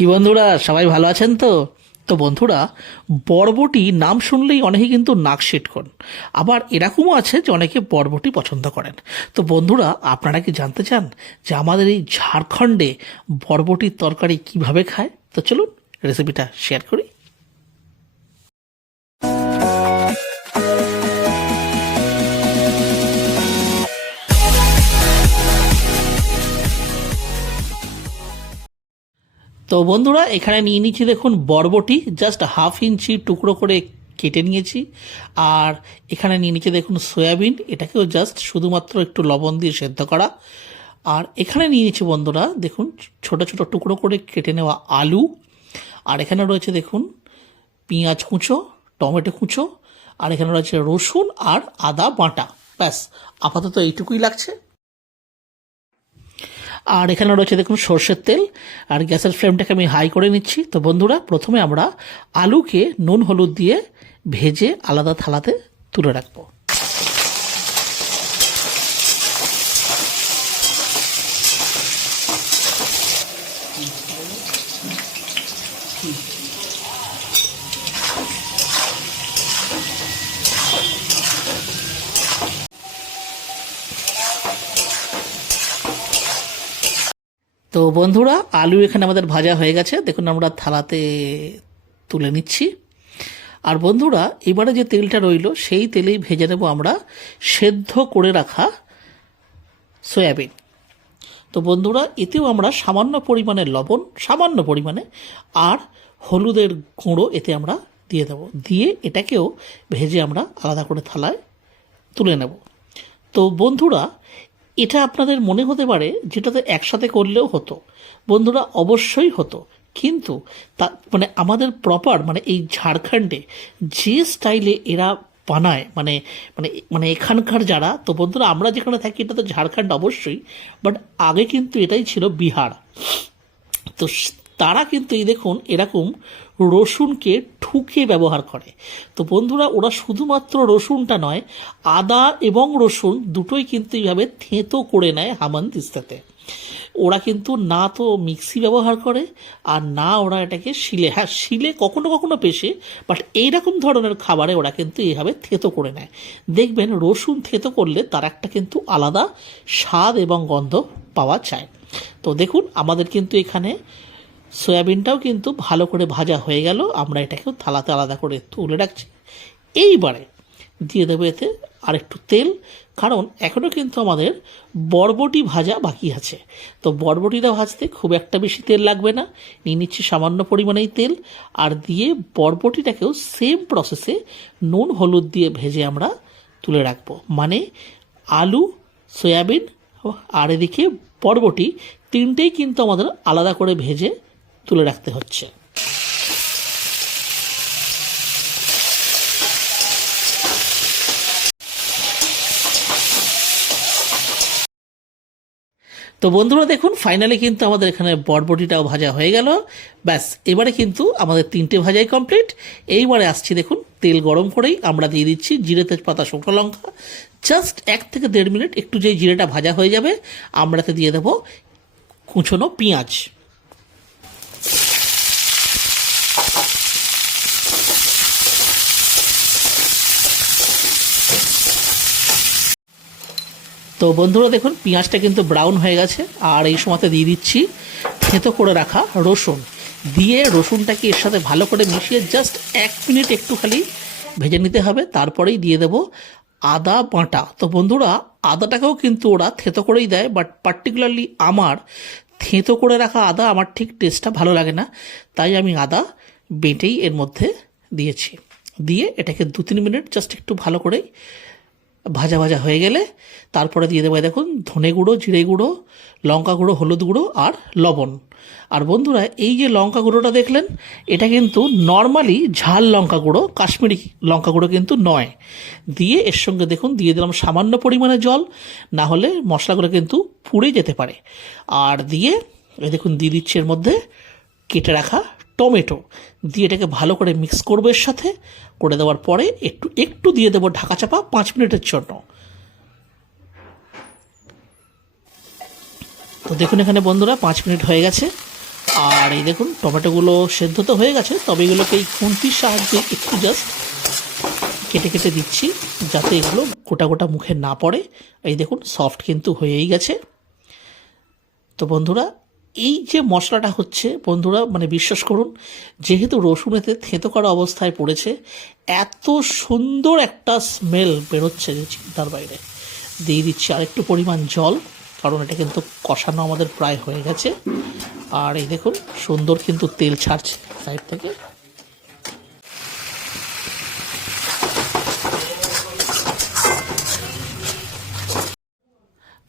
কি বন্ধুরা, সবাই ভালো আছেন তো? তো বন্ধুরা বরবটি নাম শুনলেই অনেকে কিন্তু নাক করেন। আবার এরকমও আছে যে অনেকে বরবটি পছন্দ করেন। তো বন্ধুরা, আপনারা কি জানতে চান যে আমাদের এই ঝাড়খণ্ডে বরবটির তরকারি কীভাবে খায়? তো চলুন রেসিপিটা শেয়ার করি। তো বন্ধুরা, এখানে নিয়ে নিচ্ছি দেখুন বরবটি জাস্ট হাফ ইঞ্চি টুকরো করে কেটে নিয়েছি। আর এখানে নিয়ে নিচ্ছি দেখুন সয়াবিন, এটাকেও জাস্ট শুধুমাত্র একটু লবণ দিয়ে সেদ্ধ করা। আর এখানে নিয়ে নিচ্ছি বন্ধুরা, দেখুন ছোট ছোট টুকরো করে কেটে নেওয়া আলু। আর এখানে রয়েছে দেখুন পেঁয়াজ কুঁচো, টমেটো কুঁচো, আর এখানে রয়েছে রসুন আর আদা বাটা। ব্যাস, আপাতত এইটুকুই লাগছে। আর এখানে রয়েছে দেখুন সর্ষের তেল, আর গ্যাসের ফ্লেমটাকে আমি হাই করে নিচ্ছি। তো বন্ধুরা, প্রথমে আমরা আলুকে নুন হলুদ দিয়ে ভেজে আলাদা থালাতে তুলে রাখব। তো বন্ধুরা, আলু এখানে আমাদের ভাজা হয়ে গেছে। দেখুন, আমরা থালাতে তুলে নিচ্ছি। আর বন্ধুরা, এবারে যে তেলটা রইল, সেই তেলেই ভেজে নেব আমরা সেদ্ধ করে রাখা সয়াবিন। তো বন্ধুরা, এতেও আমরা সামান্য পরিমাণে লবণ, সামান্য পরিমাণে, আর হলুদের গুঁড়ো এতে আমরা দিয়ে দেবো। দিয়ে এটাকেও ভেজে আমরা আলাদা করে থালায় তুলে নেব। তো বন্ধুরা এটা আপনাদের মনে হতে পারে যেটাতে একসাথে করলেও হতো। বন্ধুরা, অবশ্যই হতো। কিন্তু তা মানে আমাদের প্রপার মানে এই ঝাড়খণ্ডে যে স্টাইলে এরা বানায় মানে মানে মানে এখানকার যারা, তো বন্ধুরা, আমরা যেখানে থাকি, এটা তো ঝাড়খণ্ড অবশ্যই বাট আগে কিন্তু এটাই ছিল বিহার। তো তারা কিন্তু এই দেখুন এরকম রসুনকে ঠুকে ব্যবহার করে। তো বন্ধুরা, ওরা শুধুমাত্র রসুনটা নয়, আদা এবং রসুন দুটোই কিন্তু এইভাবে থেঁতো করে নেয় হামান তিস্তাতে। ওরা কিন্তু না তো মিক্সি ব্যবহার করে আর না ওরা এটাকে শিলে। হ্যাঁ শিলে কখনো কখনো পেশে, বাট এইরকম ধরনের খাবারে ওরা কিন্তু এইভাবে থেতো করে নেয়। দেখবেন রসুন থেতো করলে তার একটা কিন্তু আলাদা স্বাদ এবং গন্ধ পাওয়া যায়। তো দেখুন, আমাদের কিন্তু এখানে সয়াবিনটাও কিন্তু ভালো করে ভাজা হয়ে গেল। আমরা এটাকেও থালাতে আলাদা করে তুলে রাখছি। এইবারে দিয়ে দেবো এতে আর একটু তেল, কারণ এখনও কিন্তু আমাদের বরবটি ভাজা বাকি আছে। তো বরবটিটা ভাজতে খুব একটা বেশি তেল লাগবে না। নিয়ে নিচ্ছি সামান্য পরিমাণেই তেল আর দিয়ে বরবটিটাকেও সেম প্রসেসে নুন, হলুদ দিয়ে ভেজে আমরা তুলে রাখব। মানে আলু, সয়াবিন আর এদিকে বরবটি তিনটেই কিন্তু আমাদের আলাদা করে ভেজে তুলে রাখতে হচ্ছে। তো বন্ধুরা দেখুন ফাইনালি কিন্তু আমাদের এখানে বটবটিটাও ভাজা হয়ে গেল। ব্যাস, এবারে কিন্তু আমাদের তিনটে ভাজাই কমপ্লিট এইবারে আসছি দেখুন, তেল গরম করেই আমরা দিয়ে দিচ্ছি জিরে, তেজপাতা, শুকনো লঙ্কা। জাস্ট এক থেকে দেড় মিনিট একটু যেই জিরেটা ভাজা হয়ে যাবে, আমরাতে দিয়ে দেবো কুচনো পেঁয়াজ। তো বন্ধুরা দেখুন, পেঁয়াজটা কিন্তু ব্রাউন হয়ে গেছে, আর এই সময়তে দিয়ে দিচ্ছি থেতো করে রাখা রসুন। দিয়ে রসুনটাকে এর সাথে ভালো করে মিশিয়ে জাস্ট এক মিনিট একটু খালি ভেজে নিতে হবে, তারপরেই দিয়ে দেব আদা বাটা। তো বন্ধুরা, আদাটাকেও কিন্তু ওরা থেতো করেই দেয় বাট পার্টিকুলারলি আমার থেঁতো করে রাখা আদা, আমার ঠিক টেস্টটা ভালো লাগে না, তাই আমি আদা বেটেই এর মধ্যে দিয়েছি। দিয়ে এটাকে দু তিন মিনিট জাস্ট একটু ভালো করেই ভাজা ভাজা হয়ে গেলে তারপরে দিয়ে দেবো দেখুন ধনে গুঁড়ো, জিরে গুঁড়ো, লঙ্কা গুঁড়ো, হলুদ গুঁড়ো আর লবণ। আর বন্ধুরা, এই যে লঙ্কা গুঁড়োটা দেখলেন, এটা কিন্তু নর্মালি ঝাল লঙ্কা গুঁড়ো, কাশ্মীরি লঙ্কা গুঁড়ো কিন্তু নয়। দিয়ে এর সঙ্গে দেখুন, দিয়ে দিলাম সামান্য পরিমাণে জল, না হলে মশলাগুলো কিন্তু পুড়ে যেতে পারে। আর দিয়ে দেখুন, দিয়ে দিচ্ছি এর মধ্যে কেটে রাখা টমেটো দিয়ে এটাকে ভালো করে মিক্স করব এর সাথে। করে দেওয়ার পরে একটু একটু দিয়ে দেবো ঢাকা চাপা পাঁচ মিনিটের জন্য। তো দেখুন এখানে বন্ধুরা পাঁচ মিনিট হয়ে গেছে। আর এই দেখুন, টমেটোগুলো সেদ্ধ তো হয়ে গেছে, তবে এগুলোকে এই খুন্তির সাহায্যে একটু জাস্ট কেটে কেটে দিচ্ছি যাতে এগুলো গোটা গোটা মুখে না পড়ে। এই দেখুন সফট কিন্তু হয়েই গেছে। তো বন্ধুরা এই যে মশলাটা হচ্ছে, বন্ধুরা মানে বিশ্বাস করুন, যেহেতু রসুনেতে থেঁতো করা অবস্থায় পড়েছে, এত সুন্দর একটা স্মেল বেরোচ্ছে যে চিন্তার বাইরে। দিয়ে দিচ্ছি আরেকটু পরিমাণ জল, কারণ এটা কিন্তু কষানো আমাদের প্রায় হয়ে গেছে। আর এই দেখুন, সুন্দর কিন্তু তেল ছাড়ছে সাইড থেকে।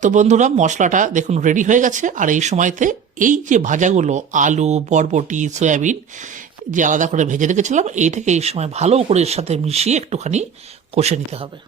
তো বন্ধুরা, মশলাটা দেখুন রেডি হয়ে গেছে। আর এই সময়তে এই যে ভাজাগুলো, আলু, বরবটি, সয়াবিন, যে আলাদা করে ভেজে রেখেছিলাম, এইটাকে এই সময় ভালো করে এর সাথে মিশিয়ে একটুখানি কষে নিতে হবে।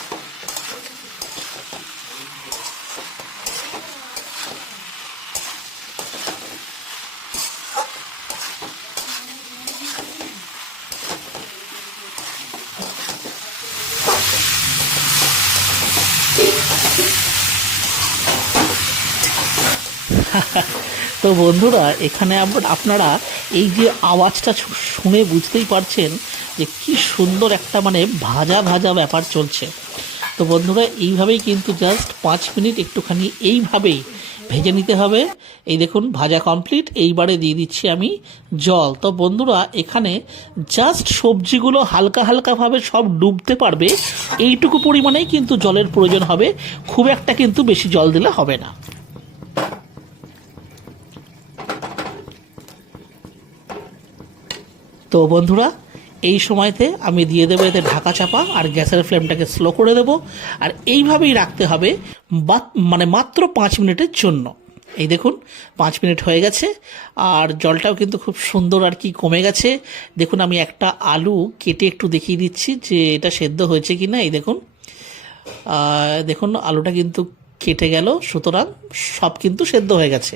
তো বন্ধুরা, এখানে আপনারা এই যে আওয়াজটা শুনে বুঝতেই পারছেন যে কি সুন্দর একটা মানে ভাজা ভাজা ব্যাপার চলছে। তো বন্ধুরা, এইভাবেই কিন্তু জাস্ট পাঁচ মিনিট একটুখানি এইভাবেই ভেজে নিতে হবে। এই দেখুন, ভাজা কমপ্লিট এইবারে দিয়ে দিচ্ছি আমি জল। তো বন্ধুরা, এখানে জাস্ট সবজিগুলো হালকা হালকাভাবে সব ডুবতে পারবে। এইটুকু পরিমাণেই কিন্তু জলের প্রয়োজন হবে। খুব একটা কিন্তু বেশি জল দিলে হবে না। তো বন্ধুরা, এই সময়তে আমি দিয়ে দেবো এতে ঢাকা চাপা আর গ্যাসের ফ্লেমটাকে স্লো করে দেবো। আর এইভাবেই রাখতে হবে মানে মাত্র পাঁচ মিনিটের জন্য। এই দেখুন, পাঁচ মিনিট হয়ে গেছে আর জলটাও কিন্তু খুব সুন্দর আর কি কমে গেছে। দেখুন, আমি একটা আলু কেটে একটু দেখিয়ে দিচ্ছি যে এটা সেদ্ধ হয়েছে কি না এই দেখুন দেখুন, আলুটা কিন্তু কেটে গেল, সুতরাং সব কিন্তু সেদ্ধ হয়ে গেছে।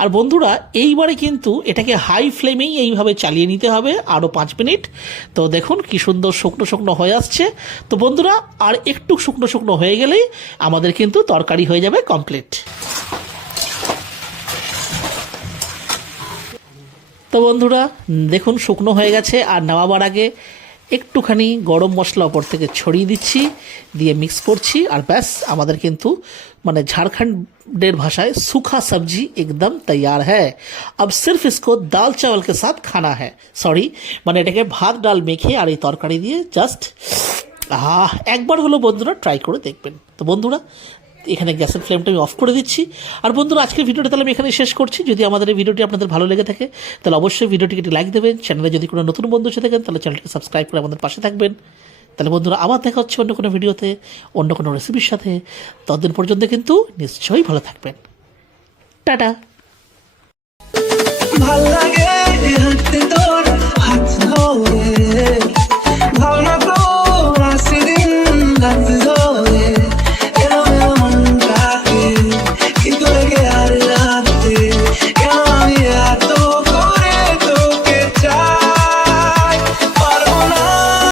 আর বন্ধুরা, এইবারে কিন্তু এটাকে হাই ফ্লেমেই এইভাবে চালিয়ে নিতে হবে আরও পাঁচ মিনিট। তো দেখুন কি সুন্দর শুকনো শুকনো হয়ে আসছে। তো বন্ধুরা, আর একটু শুকনো শুকনো হয়ে গেলেই আমাদের কিন্তু তরকারি হয়ে যাবে কমপ্লিট তো বন্ধুরা, দেখুন শুকনো হয়ে গেছে, আর নামাবার আগে একটুখানি গরম মশলা ওপর থেকে ছড়িয়ে দিচ্ছি দিয়ে মিক্স করছি আর ব্যাস আমাদের কিন্তু মানে ঝাড়খণ্ডের ভাষায় সুখা সবজি একদম তৈয়ার হ্যাঁ अब सिर्फ इसको दाल चावल के साथ खाना है সরি মানে এটাকে ভাত ডাল মেখে আর এই তরকারি দিয়ে জাস্ট আহ একবার হলো বন্ধুরা ট্রাই করে দেখবেন তো বন্ধুরা এখানে গ্যাসের ফ্লেমটা আমি অফ করে দিচ্ছি। আর বন্ধুরা, আজকের ভিডিওটা তাহলে আমি এখানে শেষ করছি। যদি আমাদের এই ভিডিওটি আপনাদের ভালো লেগে থাকে, তাহলে অবশ্যই ভিডিওটিকে একটি লাইক দেবেন। চ্যানেলে যদি কোনো নতুন বন্ধু এসে থাকেন, তাহলে চ্যানেলটি সাবস্ক্রাইব করে আমাদের পাশে থাকবেন। তাহলে বন্ধুরা, আবার দেখা হচ্ছে অন্য কোনো ভিডিওতে, অন্য কোনো রেসিপির সাথে। ততদিন পর্যন্ত কিন্তু নিশ্চয়ই ভালো থাকবেন। টাটা। ভালো লাগে হাতে তোর হাত ধরে